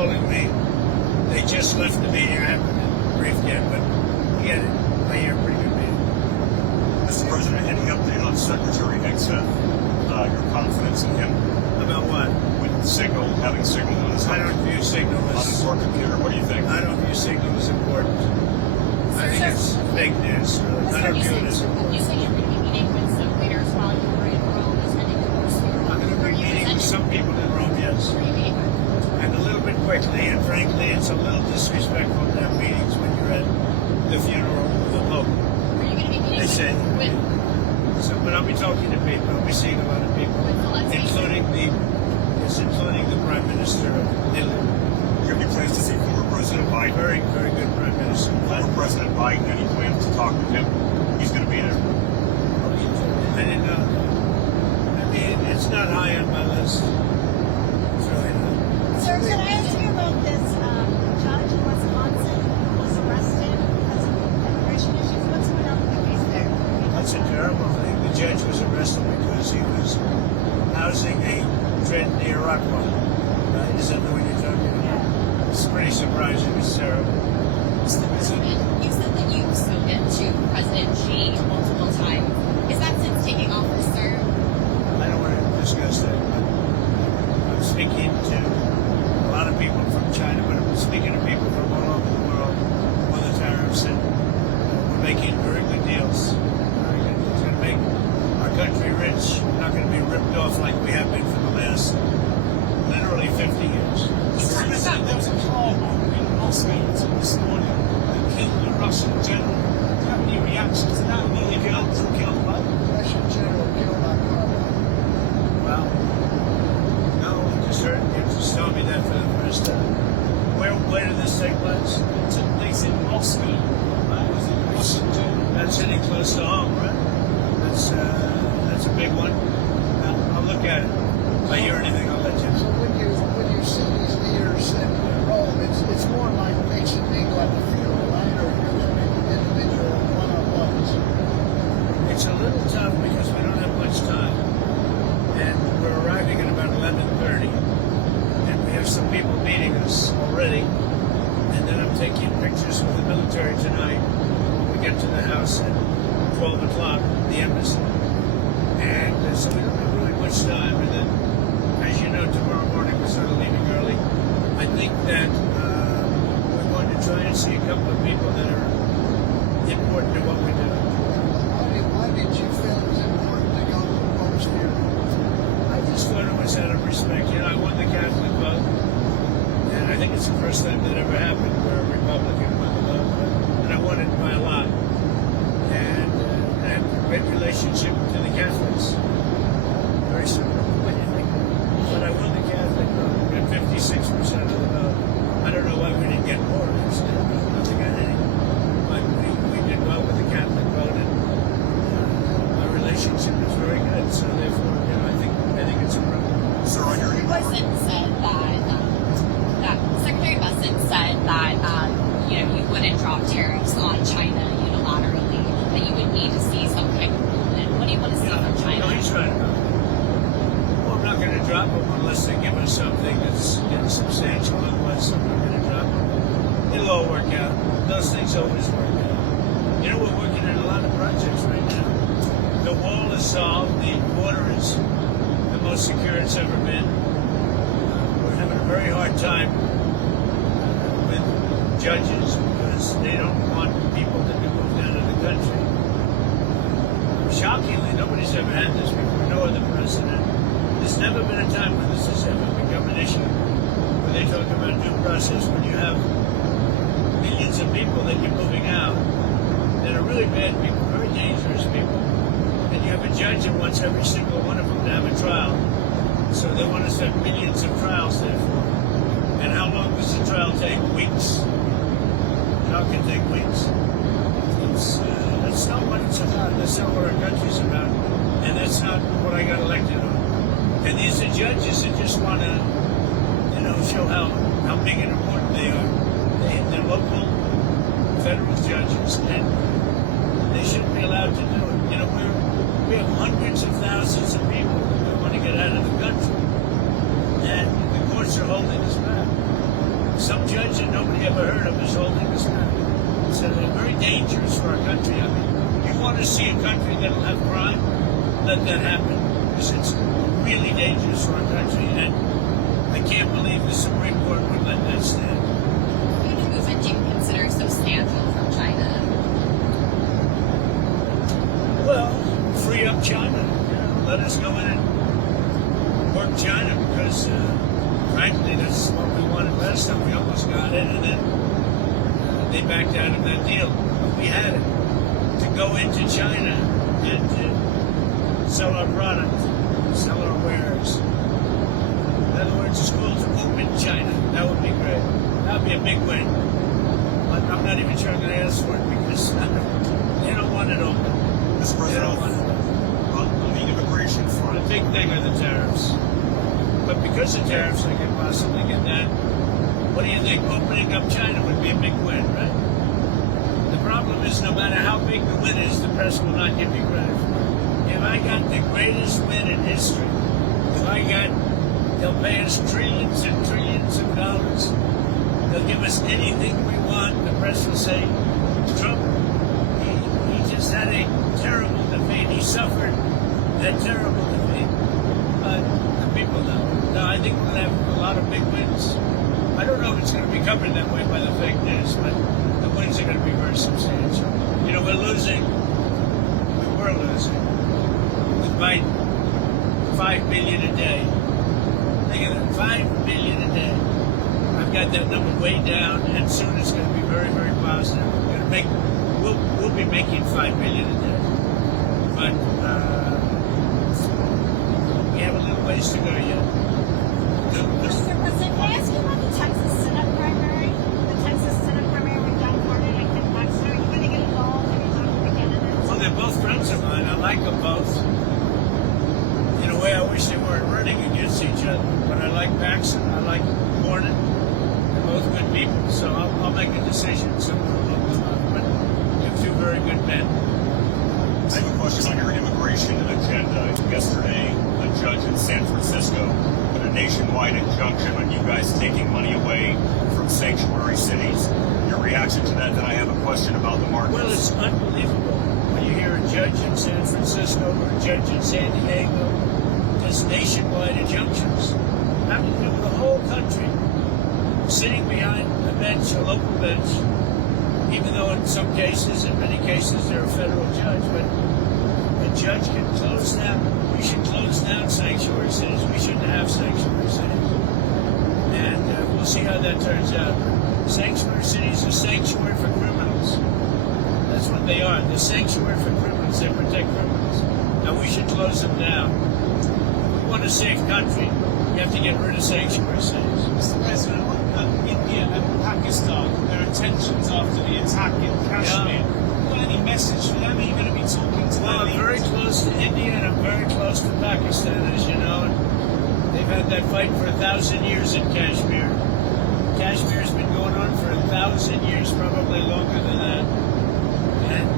calling me. They just left the meeting. I haven't been briefed yet, but again, I hear a pretty good meeting. Mr. President, any update on Secretary Hegseth, your confidence in him? About what? With Signal, having Signal on his I don't view Signal on his as. work computer. What do you think? I don't view Signal as important. I think it's fake news. I don't view it as important. You said you're going to be meeting with some leaders while you were in Rome, attending the Holy Spirit. I'm going to be meeting with some people in Rome, yes. Who are you meeting with? And a little bit quickly, and frankly, it's a little disrespectful to have meetings when you're at the funeral of the Pope. Are you going to be meeting They say. with But I'll be talking to people. I'll be seeing a lot of people, including the Prime Minister of Italy. Do you have any plans to see former President Biden? Very, very good Prime Minister. Former President Biden, any plans to talk with him? He's going to be there. I didn't know. I mean, it's not high on my list. It's really not. Sir, can I ask you about this judge in Wisconsin who was arrested because of immigration issues? What's going on with the case there? That's a terrible thing. The judge was arrested because he was housing a dread near Rockwell. Is that the one you're talking about? It's pretty surprising. It's terrible. Mr. President? You said that you've spoken to President Xi multiple times. Is that since taking office, sir? I don't want to discuss that. But I'm speaking to a lot of people from China, but I'm speaking to people from all over the world on the tariffs, and we're making very good deals. Very good. It's going to make our country rich. We're not going to be ripped off like we have been for the last literally 50 years. There was a car bomb in Moscow this morning that killed a Russian general. Do you have any reaction to that? Nearly killed by Russian general killed by car bomb. Well, no, I just heard you just told me that for the first time. Where did this take place? It took place in Moscow. Right? Was it a Russian general? That's hitting close to home, right? That's a big one. I'll look at it. If I hear anything, I'll let you So know. when you see these leaders in Rome, it's more like ancient England, the funeral, right? Or you're going to be individual one-on-ones. It's a little tough because we don't have much time. And we're arriving at about 11:30. And we have some people meeting us already. And then I'm taking pictures with the military tonight when we get to the house at 12 o'clock, the embassy. And so we don't have really much time. And then, as you know, tomorrow morning we're sort of leaving early. I think that we're going to try and see a couple of people that are important to what we do. Why did you feel it was important to go to the Pope's funeral? I just thought it was out of respect. You know, I won the Catholic vote, and I think it's the first time that ever happened where a Republican won the vote, and I won it by a lot. And I have a great relationship to the Catholics. Very simple. But I won the Catholic vote. We got 56% of the vote. I don't know why we didn't get more. Actually, I don't think I did. But we did well with the Catholic vote, and our relationship is very good. So therefore, you know, I think it's a problem. Sir, on your Wesson said that Secretary Wesson said that you wouldn't drop tariffs on China unilaterally, that you would need to see some kind of movement. What do you want to see from China? No, he's right about that. Well, I'm not going to drop them unless they give us something that's substantial. Otherwise, I'm not going to drop them. It'll all work out. Those things always work out. You know, we're working on a lot of projects right now. The wall is solved. The border is the most secure it's ever been. We're having a very hard time with judges because they don't want people to be moved out of the country. Shockingly, nobody's ever had this before. No other president. There's never been a time when this has ever become an issue. When they talk about due process, when you have millions of people that you're moving out that are really bad people, very dangerous people, and you have a judge that wants every single one of them to have a trial. So they want us to have millions of trials, therefore. And how long does the trial take? Weeks? Trial can take weeks. That's not what it's about. That's not what our country's about. And that's not what I got elected on. And these are judges that just want to, you know, show how big and important they are. They're local federal judges, and they shouldn't be allowed to do it. You know, we have hundreds of thousands of people that want to get out of the country, and the courts are holding us back. some judge that nobody ever heard of is holding this matter. So they're very dangerous for our country. I mean, you want to see a country that'll have crime, let that happen, because it's really dangerous for our country. And I can't believe the Supreme Court would let that stand. What kind of movement do you consider substantial from China? Well, free up China. Let us go in and work China because, frankly, that's what we wanted last time. We almost got it, and then they backed out of that deal. But we had it to go into China and sell our product, sell our wares. In other words, it's called to open China. That would be great. That would be a big win. But I'm not even sure I'm going to ask for it because they don't want it open. Mr. They don't want President, it open. on the immigration The front, big thing are the tariffs. But because of tariffs, I can possibly get that. What do you think? Opening up China would be a big win, right? The problem is no matter how big the win is, the press will not give me credit for it. If I got the greatest win in history, they'll pay us trillions and trillions of dollars. They'll give us anything we want. The press will say, Trump, he just had a terrible defeat. He suffered that terrible defeat. But the people know. No, I think we're going to have a lot of big wins. I don't know if it's going to be covered that way by the fake news, but the wins are going to be very substantial. You know, we're losing with Biden 5 billion a day. Think of that, 5 billion a day. I've got that number way down, and soon it's going to be very, very positive. We'll be making 5 billion a day, but we have a little ways to go yet. Mr. President, can I ask you about the Texas Senate primary? The Texas Senate primary with John Cornyn and Ken Paxton. Are you going to get involved? Have you talked to the candidates? Well, they're both friends of mine. I like them both. In a way, I wish they weren't running against each other. But I like Paxton. I like Cornyn. They're both good people. So I'll make a decision somewhere along the line. But they're two very good men. I have a question on your immigration agenda. Yesterday, a judge in San Francisco put a nationwide injunction on you guys taking money away from sanctuary cities. Your reaction to that, then I have a question about the markets. Well, it's unbelievable when you hear a judge in San Francisco or a judge in San Diego does nationwide injunctions. Having to do with the whole country sitting behind a bench, a local bench, even though in some cases, in many cases, they're a federal judge, but a judge can close down. We should close down sanctuary cities. We shouldn't have sanctuary cities. And we'll see how that turns out. Sanctuary cities are sanctuary for criminals. That's what they are. They're sanctuary for criminals. They protect criminals. And we should close them down. If we want a safe country, you have to get rid of sanctuary cities. Mr. President, India and Pakistan, there are tensions after the attack in Kashmir. Got any message for them? Are you going to be talking to Well, them? I'm very close to India and I'm very close to Pakistan, as you know. And they've had that fight for 1,000 years in Kashmir. Kashmir's been going on for 1,000 years, probably longer than that. And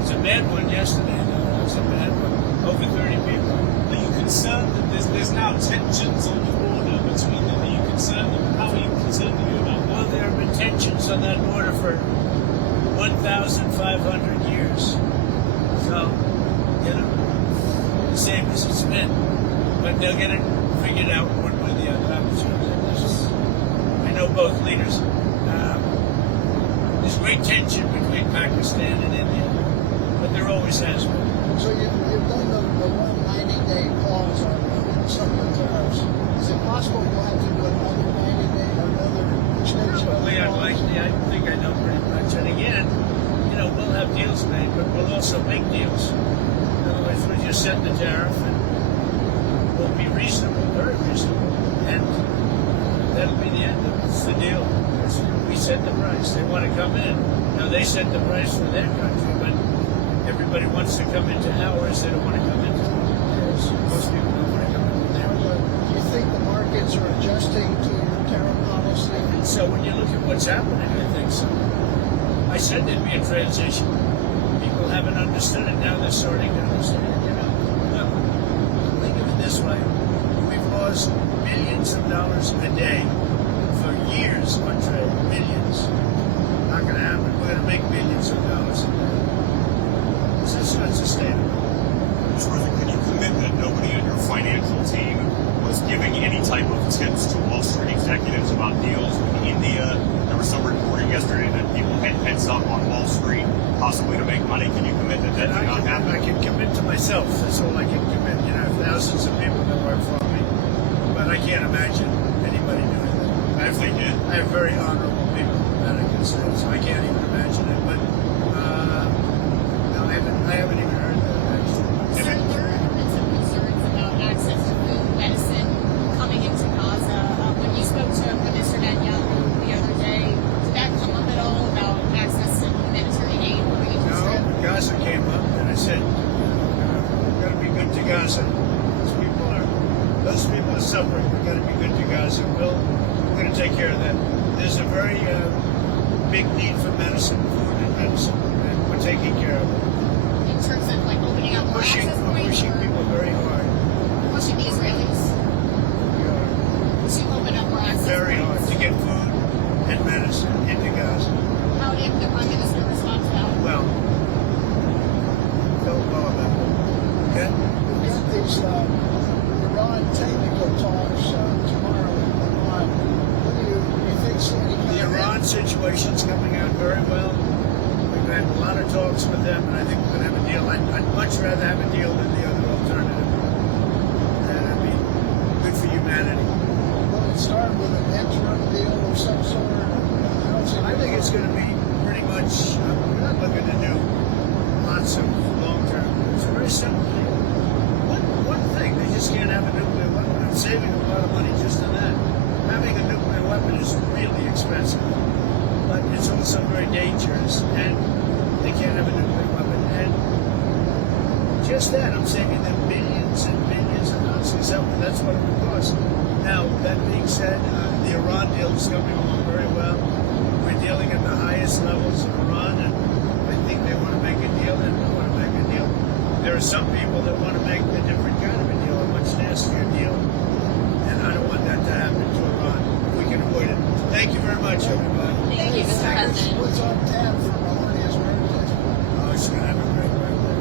it's a bad one yesterday, though. It was a bad one. Over 30 people. Are you concerned that there's now tensions on the border between them? Are you concerned? How are you concerned about Well, that? there have been tensions on that border for 1,500 years. So, you know, the same as it's been. But they'll get it figured out one way or the other. I'm sure I know both leaders. There's great tension between Pakistan and India, but there always has been. So you've done the 190-day pause on some of the tariffs. Is it possible you'll have to do another 90-day or another extension? Probably unlikely. I think I know pretty much. And again, you know, we'll have deals made, but we'll also make deals. In other words, we just set the tariff and we'll be reasonable, very reasonable. And that'll be the end of it. It's the deal. We set the price. They want to come in. Now, they set the price for their country, but everybody wants to come into ours. They don't want to come into theirs. Most people don't want to come into theirs. Do you think the markets are adjusting to your tariff policy? So when you look at what's happening, I think so. I said there'd be a transition. People haven't understood it. Now they're starting to understand it. You know, look, think of it this way. We've lost millions of dollars a day for years on trade, millions. Not going to happen. We're going to make millions of dollars a day. This is not sustainable. Mr. President, can you commit that nobody on your financial team was giving any type of tips to Wall Street executives about deals with India? There was some reporting yesterday that people had heads up on Wall Street, possibly to make money. Can you commit that that did not happen? I can commit to myself. That's all I can commit. You know, thousands of people that work for me, but I can't imagine anybody doing that. If they did. I have very honorable people that I can say, so I can't even imagine it. But no, I haven't even heard that actually. Sir, there have been some concerns about access to food, medicine coming into Gaza. When you spoke to Minister Netanyahu the other day, did that come up at all about access to humanitarian aid? No, Gaza came up, and I said, we've got to be good to Gaza. Those people are suffering. We've got to be good to Gaza. We're going to take care of that. There's a very big need for medicine, food and medicine, and we're taking care of it. In terms of like opening up more access We're points, pushing people very hard. pushing the Israelis We are to open up more access very hard points. to get food and medicine into Gaza. How did the Prime Minister respond to that? Well, don't know about it. Okay? We've got these Iran technical talks tomorrow in Milan. What do you think? The Iran situation's coming out very well. We've had a lot of talks with them, and I think we're going to have a deal. I'd much rather have a deal than the other alternative. And it'd be good for humanity. Will it start with an interim deal of some sort? I think it's going to be pretty much, we're not looking to do lots of long-term. It's a very simple deal. One thing, they just can't have a nuclear weapon. I'm saving a lot of money just on that. Having a nuclear weapon is really expensive, but it's also very dangerous, and they can't have a nuclear weapon. And just that, I'm saving them billions and billions of dollars. That's what it would cost. Now, that being said, the Iran deal is coming along very well. We're dealing at the highest levels of Iran, and I think they want to make a deal, and we want to make a deal. There are some people that want to make a different kind of a deal, a much nastier deal, and I don't want that to happen to Iran if we can avoid it. Thank you very much, everybody. Thank you, Mr. President. What's on tap for Melania's birthday? Oh, she's going to have a great birthday.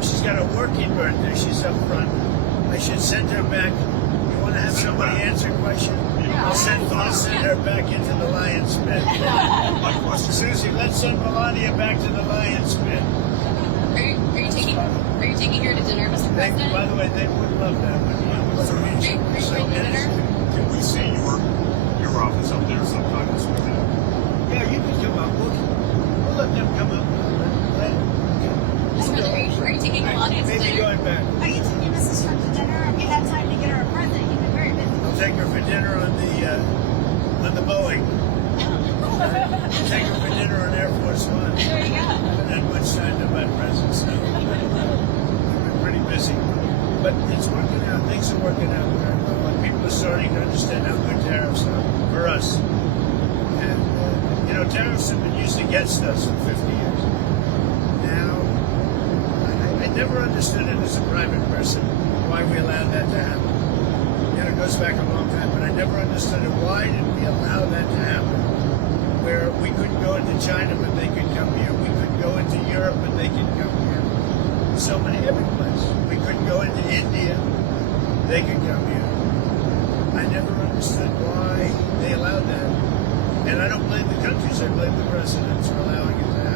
she's got a working birthday. She's up front. I should send her back. You want to have somebody answer a question? I'll send her back into the lion's pit. Susie, let's send Melania back to the lion's pit. Are you taking her to dinner, Mr. President? By the way, they would love that. Are you taking her to dinner? Can we see your office up there sometime this weekend? Yeah, you can come up. We'll let them come up. Mr. President, are you taking Melania to Maybe dinner? going back. Are you taking Mrs. Trump to dinner? Have you had time to get her a present? You've been very busy. I'll take her for dinner on the Boeing. I'll take her for dinner on Air Force One. There you go. I haven't had much time to buy presents now. I've been pretty busy. But it's working out. Things are working out very well. And people are starting to understand how good tariffs are for us. And, tariffs have been used against us for 50 years. Now, I never understood it as a private person, why we allowed that to happen. It goes back a long time, but I never understood it. Why did we allow that to happen? Where we couldn't go into China, but they could come here. We couldn't go into Europe, but they could come here. So many, every place. We couldn't go into India, they could come here. I never understood why they allowed that. And I don't blame the countries, I blame the presidents for allowing it to happen.